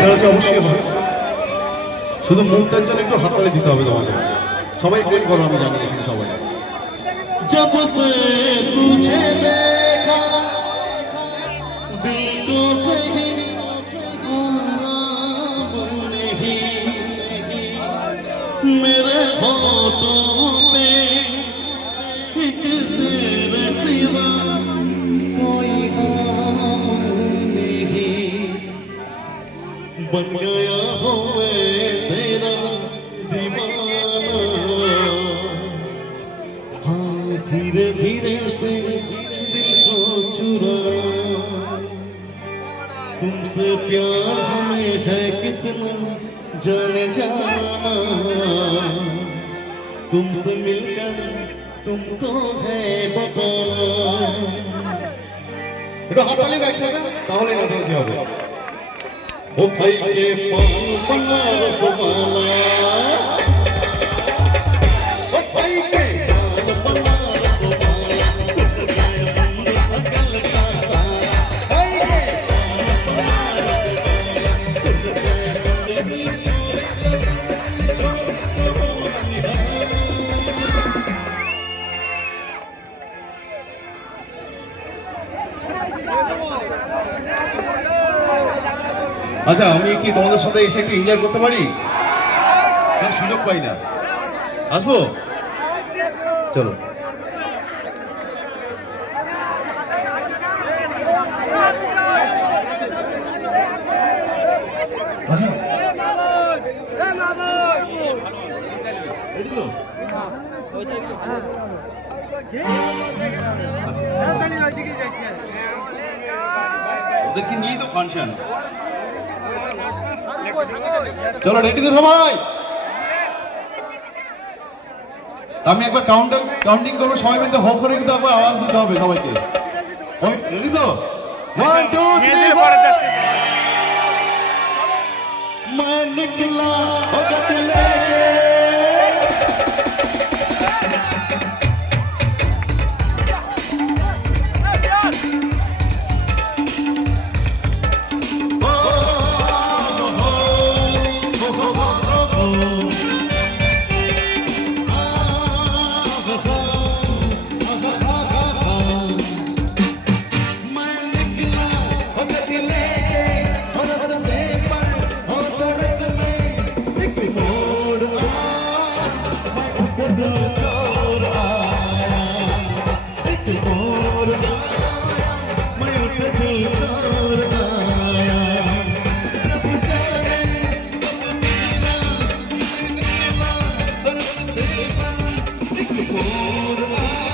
নাচানাচি অবশ্যই হবে, শুধু মুখটার জন্য একটু হাততালি দিতে হবে তোমাদের। সবাই প্রেম করো, আমি জানি এখানে সবাই। जब से तुझे देखा दिल को कहीं आराम नहीं, मेरे होठों पे एक तेरे सिवा कोई नाम नहीं, बन गया हूँ मैं तेरा दीवाना। हाँ धीरे धीरे से दिल को चुराना, तुमसे प्यार हमें है कितना जाने जाना, तुमसे मिलकर तुमको है बताना। এটা হাততালি একসাথে, তাহলে নাচানাচি হবে। ও ভাই কে পান রসমালা, ও ভাই কে পান রসমালা, सकल काला भाई কে আচ্ছা, আমি কি তোমাদের সাথে এসে একটু এনজয় করতে পারি? কারণ সুযোগ পাই না। আসবো? চলো। ওদেরকে নিয়েই তো ফাংশন। চলো, রেডি তো সবাই? আমি একবার কাউন্টিং করবো, সবাই মিলে হোক করে কিন্তু একবার আওয়াজ দিতে হবে সবাইকে। রেডি তো? 1 2 3 4 मैं निकला भगत लेके, चोर आया एक मोर आया, मैं उठ दिल चोर आया, रब जाने नीला नीला बरस देवा, एक मोर आया।